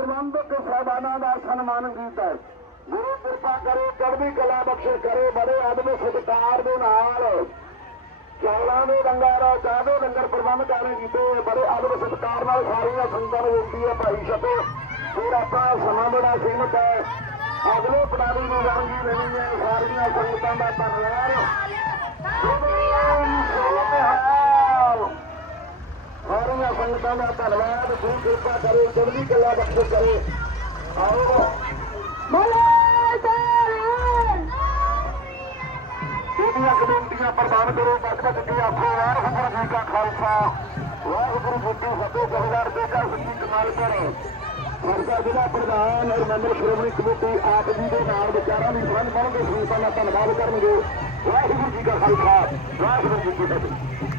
ਪ੍ਰਬੰਧਕ ਸਾਹਿਬਾਨਾਂ ਦਾ ਸਨਮਾਨ ਕੀਤਾ ਗੁਰੂ ਕਿਰਪਾ ਕਰੇ, ਚੜ੍ਹਦੀ ਕਲਾ ਬਖਸ਼ੇ ਕਰੇ, ਬੜੇ ਅਦਬ ਸਤਿਕਾਰ ਦੇ ਨਾਲ ਚੌਲਾਂ ਦੇ ਲੰਗਰ ਚਾਹਦੇ ਲੰਗਰ ਪ੍ਰਬੰਧ ਕਰਨੇ ਕੀਤੇ ਬੜੇ ਅਦਬ ਸਤਿਕਾਰ ਨਾਲ ਸਾਰੀਆਂ ਸੰਗਤਾਂ ਨੂੰ ਬੇਨਤੀ ਹੈ ਭਾਈ ਛੱਡੋ ਫਿਰ ਆਪਾਂ ਸਮਾਂ ਬੜਾ ਸੀਮਤ ਹੈ। ਅਗਲੇ ਪੜਾਰੀ ਨੂੰ ਜਾਣਗੀ ਲੈਣੀ ਹੈ, ਸਾਰੀਆਂ ਸੰਗਤਾਂ ਦਾ ਧੰਨਵਾਦ ਸਾਰੀਆਂ ਸੰਗਤਾਂ ਦਾ ਗੁਰੂ ਕਿਰਪਾ ਕਰੇ ਚੜ੍ਹਦੀ ਕਲਾ ਬਖਸ਼ੇ ਕਰੇ। ਆਓ। ਜਿਹੜੀਆਂ ਕਮੇਟੀਆਂ ਪ੍ਰਦਾਨ ਕਰੋ ਬਖਸ਼ਤ ਦੀ ਆਖੋ ਵਾਹਿਗੁਰੂ ਜੀ ਕਾ ਖਾਲਸਾ। ਵਾਹਿਗੁਰੂ ਜੀ ਕੀ ਫਤਿਹ ਜਹਦਾਰ ਬੇਕਰ ਸੱਚੀ ਕਮਾਲ ਕਰੋ ਸਰਕਾਰ ਜ਼ਿਲ੍ਹਾ ਪ੍ਰਧਾਨ ਔਰ ਮੈਂਬਰ ਸ਼੍ਰੋਮਣੀ ਕਮੇਟੀ ਆਪ ਜੀ ਦੇ ਨਾਲ ਵਿਚਾਰਾਂ ਦੀ ਸਾਂਝ ਕਰਨਗੇ ਸੰਗਤਾਂ ਦਾ ਧੰਨਵਾਦ ਕਰਨਗੇ। ਵਾਹਿਗੁਰੂ ਜੀ ਕਾ ਖਾਲਸਾ ਵਾਹਿਗੁਰੂ ਜੀ ਕੀ ਫਤਿਹ।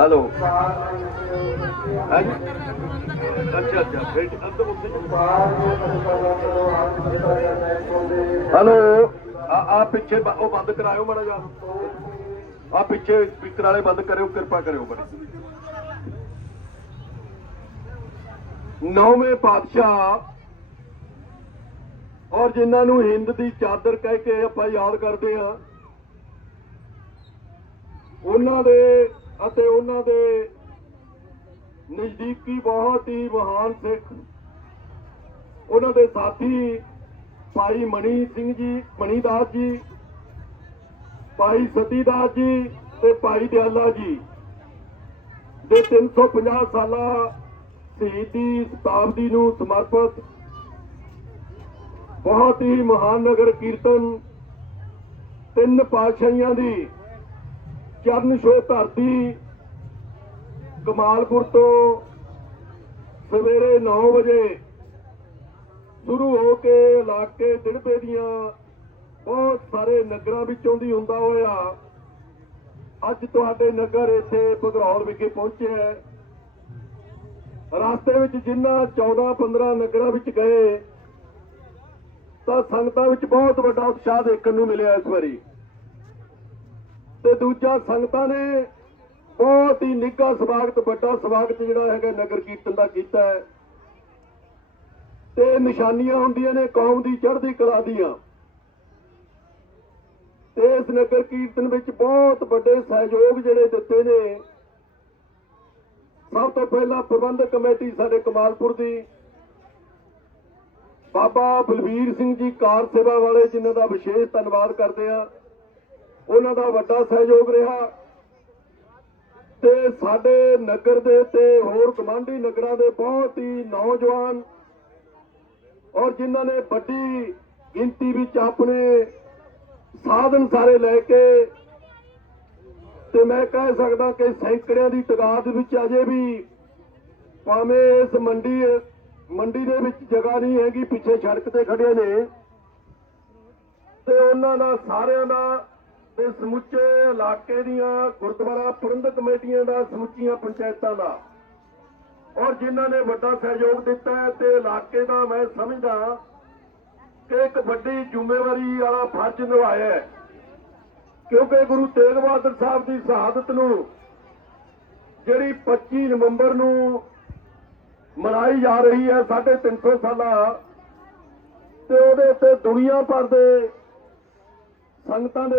ਹੈਲੋ ਹਾਂਜੀ ਅੱਛਾ ਅੱਛਾ ਬੇਟੀ ਅੰਦਰ ਉੱਥੇ ਹੈਲੋ ਆ ਆ ਪਿੱਛੇ ਉਹ ਬੰਦ ਕਰਾਇਓ ਮਾੜਾ ਜਾ ਆ ਪਿੱਛੇ ਸਪੀਕਰ ਵਾਲੇ ਬੰਦ ਕਰਿਓ ਕਿਰਪਾ ਕਰਿਓ ਬੜੀ ਨੌਵੇਂ ਪਾਤਸ਼ਾਹ ਔਰ ਜਿਨ੍ਹਾਂ ਨੂੰ ਹਿੰਦ ਦੀ ਚਾਦਰ ਕਹਿ ਕੇ ਆਪਾਂ ਯਾਦ ਕਰਦੇ ਆ ਉਹਨਾਂ ਦੇ ਅਤੇ ਉਹਨਾਂ ਦੇ ਨਜ਼ਦੀਕੀ ਬਹੁਤ ਹੀ ਮਹਾਨ ਸਿੱਖ, ਉਹਨਾਂ ਦੇ ਸਾਥੀ ਭਾਈ ਮਣੀ ਸਿੰਘ ਜੀ ਮਣੀਦਾਸ ਜੀ, ਭਾਈ ਸਤੀਦਾਸ ਜੀ ਤੇ ਭਾਈ ਦਿਆਲਾ ਜੀ ਦੇ 350 ਸਾਲਾ ਸ਼ਹੀਦੀ ਸ਼ਤਾਬਦੀ ਨੂੰ ਸਮਰਪਿਤ ਬਹੁਤ ਹੀ ਮਹਾਨ ਨਗਰ ਕੀਰਤਨ ਤਿੰਨ ਪਾਤਸ਼ਾਹੀਆਂ ਦੀ ਚਰਨ ਛੋਹ ਧਰਤੀ, ਕਮਾਲਪੁਰ ਤੋਂ ਸਵੇਰੇ 9 ਵਜੇ ਸ਼ੁਰੂ ਹੋ ਕੇ ਇਲਾਕੇ ਦਿੜਬੇ ਦੀਆਂ ਬਹੁਤ ਸਾਰੇ ਨਗਰਾਂ ਵਿੱਚੋਂ ਦੀ ਹੁੰਦਾ ਹੋਇਆ, ਅੱਜ ਤੁਹਾਡੇ ਨਗਰ ਇੱਥੇ ਭਗਰੌਲ ਵਿਖੇ ਪਹੁੰਚਿਆ ਹੈ। ਰਸਤੇ ਵਿੱਚ ਜਿੰਨਾ 14 15 ਨਗਰਾਂ ਵਿੱਚ ਗਏ, ਤਾਂ ਸੰਗਤਾਂ ਵਿੱਚ ਬਹੁਤ ਵੱਡਾ ਉਤਸ਼ਾਹ ਦੇਖਣ ਨੂੰ ਮਿਲਿਆ ਇਸ ਵਾਰੀ। ਤੇ ਦੂਜਾ ਸੰਗਤਾਂ ਨੇ ਬਹੁਤ ਹੀ ਨਿੱਘਾ ਸਵਾਗਤ, ਵੱਡਾ ਸਵਾਗਤ ਜਿਹੜਾ ਹੈਗਾ ਨਗਰ ਕੀਰਤਨ ਦਾ ਕੀਤਾ ਹੈ। ਤੇ ਨਿਸ਼ਾਨੀਆਂ ਹੁੰਦੀਆਂ ਨੇ, ਕੌਮ ਦੀ, ਚੜ੍ਹਦੀ ਕਲਾ ਦੀਆਂ। ਤੇ ਇਸ ਨਗਰ ਕੀਰਤਨ ਵਿੱਚ ਬਹੁਤ ਵੱਡੇ ਸਹਿਯੋਗ ਜਿਹੜੇ ਦਿੱਤੇ ਨੇ। ਸਭ ਤੋਂ ਪਹਿਲਾਂ ਪ੍ਰਬੰਧਕ ਕਮੇਟੀ ਸਾਡੇ ਕਮਾਲਪੁਰ ਦੀ, ਬਾਬਾ ਬਲਵੀਰ ਸਿੰਘ ਜੀ ਕਾਰ ਸੇਵਾ ਵਾਲੇ, ਜਿਨ੍ਹਾਂ ਦਾ ਵਿਸ਼ੇਸ਼ ਧੰਨਵਾਦ ਕਰਦੇ ਆ ਉਹਨਾਂ ਦਾ ਵੱਡਾ ਸਹਿਯੋਗ ਰਿਹਾ। ਤੇ ਸਾਡੇ ਨਗਰ ਦੇ ਤੇ ਹੋਰ ਕਮਾਂਡੀ ਨਗਰਾਂ ਦੇ ਬਹੁਤ ਹੀ ਨੌਜਵਾਨ ਔਰ ਜਿਨ੍ਹਾਂ ਨੇ ਵੱਡੀ ਗਿਣਤੀ ਵਿੱਚ ਆਪਣੇ ਸਾਧਨ ਸਾਰੇ ਲੈ ਕੇ ਤੇ ਮੈਂ ਕਹਿ ਸਕਦਾ ਕਿ ਸੈਂਕੜਿਆਂ ਦੀ ਤਾਦਾਦ ਵਿੱਚ ਅਜੇ ਵੀ ਭਾਵੇਂ ਇਸ ਮੰਡੀ ਮੰਡੀ ਦੇ ਵਿੱਚ ਜਗ੍ਹਾ ਨਹੀਂ ਹੈਗੀ, ਪਿੱਛੇ ਸੜਕ ਤੇ ਖੜੇ ਨੇ। ਤੇ ਉਹਨਾਂ ਦਾ ਸਾਰਿਆਂ ਦਾ ਤੇ ਸਮੁੱਚੇ ਇਲਾਕੇ ਦੀਆਂ ਗੁਰਦੁਆਰਾ ਪ੍ਰਬੰਧਕ ਕਮੇਟੀਆਂ ਦਾ ਸਮੁੱਚੀਆਂ ਪੰਚਾਇਤਾਂ ਦਾ। ਔਰ ਜਿਨ੍ਹਾਂ ਨੇ ਵੱਡਾ ਸਹਿਯੋਗ ਦਿੱਤਾ ਹੈ ਤੇ ਇਲਾਕੇ ਦਾ ਮੈਂ ਸਮਝਦਾ ਕਿ ਇੱਕ ਵੱਡੀ ਜ਼ਿੰਮੇਵਾਰੀ ਵਾਲਾ ਫਰਜ਼ ਨਿਭਾਇਆ ਹੈ। ਕਿਉਂਕਿ ਗੁਰੂ ਤੇਗ ਬਹਾਦਰ ਸਾਹਿਬ ਦੀ ਸ਼ਹਾਦਤ ਨੂੰ ਜਿਹੜੀ 25 ਨਵੰਬਰ ਨੂੰ ਮਨਾਈ ਜਾ ਰਹੀ ਹੈ 350 ਸਾਲਾਂ, ਤੇ ਉਹਦੇ ਉੱਤੇ ਦੁਨੀਆ ਭਰ ਦੇ ਸੰਗਤਾਂ ਦੇ